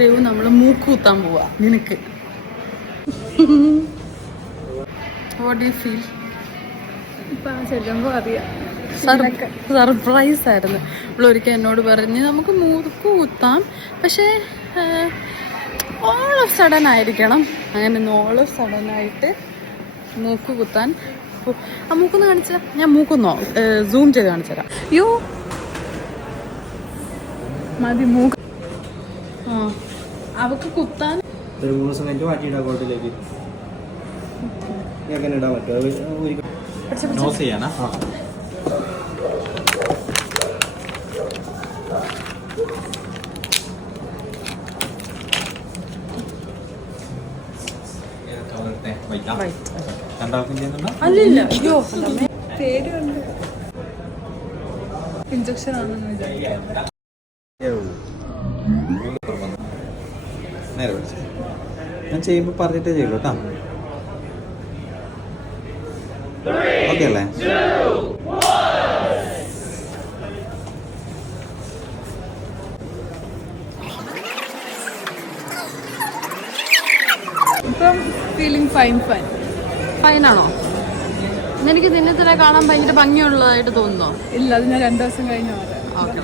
ദേവു നമ്മൾ മൂക്ക് കുത്താൻ പോവാ നിനക്ക്. What do you feel? Surprise ആയിരുന്നു. ഇവളൊരിക്കൽ എന്നോട് പറഞ്ഞ് നമുക്ക് മൂക്ക് കുത്താം, പക്ഷേ ഓൾ ഓഫ് സഡൻ ആയിരിക്കണം. അങ്ങനെ ഓൾ ഓഫ് സഡൻ ആയിട്ട് മൂക്ക് കുത്താൻ. ആ മൂക്കൊന്ന് കാണിച്ചു തരാം. ഞാൻ മൂക്കൊന്നോ സൂം ചെയ്ത് കാണിച്ചു തരാം. യോ മതി മൂക്ക്. ആ അവക്ക് കുത്താൻ ഒരു 3 ദിവസം കഴിഞ്ഞ് മാറ്റിയിടാം കോട്ടിലേക്ക്. എങ്ങനെ ഇടാൻ പറ്റും? നോസ് ചെയ്യാനാ? അല്ലല്ല, അയ്യോ ഇഞ്ചക്ഷൻ ആണെന്ന് വിചാരിക്കാം. നേരെ വിളിച്ചു ഞാൻ ചെയ്യുമ്പോൾ പറഞ്ഞിട്ടേ ചെയ്യുള്ളൂ കേട്ടോ. ഓക്കെ അല്ലേ? ഇപ്പം ഫീലിംഗ് ഫൈൻ. ഫൈനാണോ? എനിക്ക് നിന്നെ കാണാൻ ഭയങ്കര ഭംഗിയുള്ളതായിട്ട് തോന്നുന്നോ? ഇല്ല, അത് ഞാൻ 2 ദിവസം കഴിഞ്ഞ് പറയാം. ഓക്കെ.